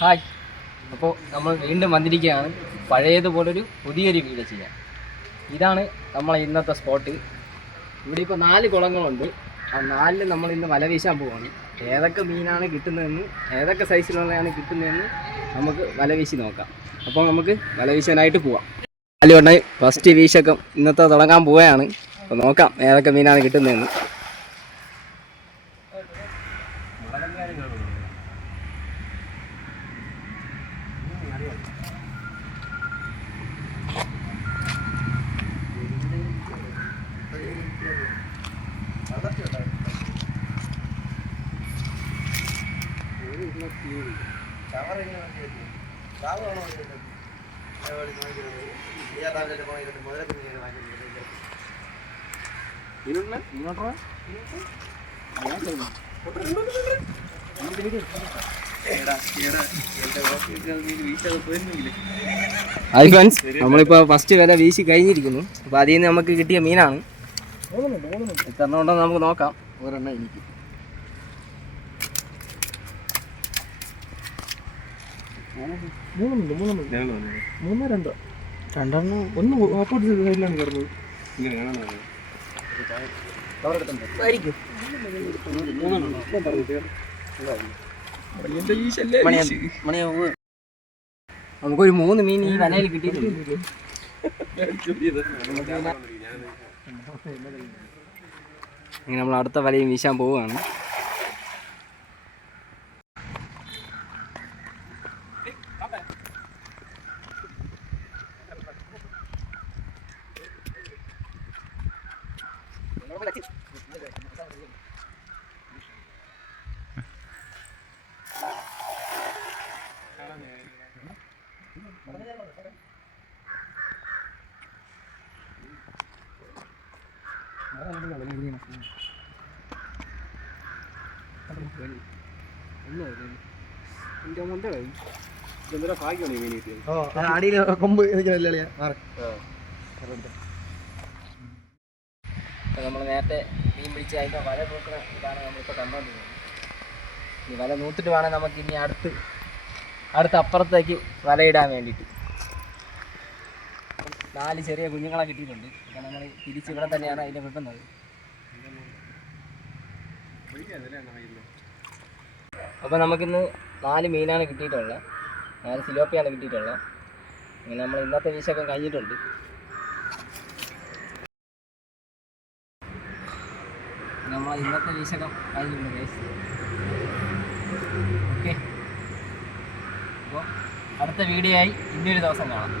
Hi, അപ്പോൾ നമ്മൾ വീണ്ടും വന്നിരിക്കുകയാണ് പഴയതുപോലൊരു പുതിയൊരു വീഡിയോ ചെയ്യാൻ. ഇതാണ് നമ്മളെ ഇന്നത്തെ സ്പോട്ട്. ഇവിടെ ഇപ്പോൾ 4 കുളങ്ങളുണ്ട്. ആ 4 നമ്മൾ ഇന്ന് വല വീശാൻ പോവാണ്. ഏതൊക്കെ മീനാണ് കിട്ടുന്നതെന്ന്, ഏതൊക്കെ സൈസിലുള്ളതാണ് കിട്ടുന്നതെന്ന് നമുക്ക് വല വീശി നോക്കാം. അപ്പോൾ നമുക്ക് വല വീശാനായിട്ട് പോവാം. ഫസ്റ്റ് വീശൊക്കെ ഇന്നത്തെ തുടങ്ങാൻ പോവുകയാണ്. അപ്പോൾ നോക്കാം ഏതൊക്കെ മീനാണ് കിട്ടുന്നതെന്ന്. ഹായ് ഫ്രണ്ട്സ്, നമ്മളിപ്പോൾ ഫസ്റ്റ് വില വീശി കഴിഞ്ഞിരിക്കുന്നു. അപ്പോൾ അതിൽ നിന്ന് നമുക്ക് കിട്ടിയ മീനാണ്. എത്രണ്ണം ഉണ്ടോ നമുക്ക് നോക്കാം. ഒരെണ്ണം എനിക്ക് രണ്ടെണ്ണം ഒന്ന് ഓപ്പോസിറ്റ് സൈഡിലാണ് കിടന്നത്. നമുക്കൊരു 3 മീൻ ഈ വലയിൽ കിട്ടിയിട്ടുണ്ട്. ഇങ്ങനെ നമ്മൾ അടുത്ത വലയും വീശാൻ പോവുകയാണ്. നമ്മൾ നേരത്തെ മീൻ പിടിച്ച് അതിൻ്റെ വല നോക്കുന്ന ഇതാണ് നമ്മളിപ്പോൾ കണ്ടുകൊണ്ടിരുന്നത്. ഈ വല നൂത്തിട്ട് വേണം നമുക്ക് ഇനി അടുത്ത അപ്പുറത്തേക്ക് വലയിടാൻ വേണ്ടിയിട്ട്. 4 ചെറിയ കുഞ്ഞുങ്ങളെ കിട്ടിയിട്ടുണ്ട്. അപ്പം നമ്മൾ തിരിച്ച് ഇവിടെ തന്നെയാണ് അതിനെ കിട്ടുന്നത്. അപ്പോൾ നമുക്കിന്ന് 4 മീനാണ് കിട്ടിയിട്ടുള്ളത്. 4 സിലോപ്പിയാണ് കിട്ടിയിട്ടുള്ളത്. അങ്ങനെ നമ്മൾ ഇന്നത്തെ വീശൊക്കെ കഴിഞ്ഞിട്ടുണ്ട്. നമ്മൾ ഇന്നത്തെ വീശൊക്കെ കഴിഞ്ഞിട്ടുണ്ട്. ഓക്കെ, അപ്പോൾ അടുത്ത വീഡിയോ ആയി ഇന്നൊരു ദിവസം കാണാം.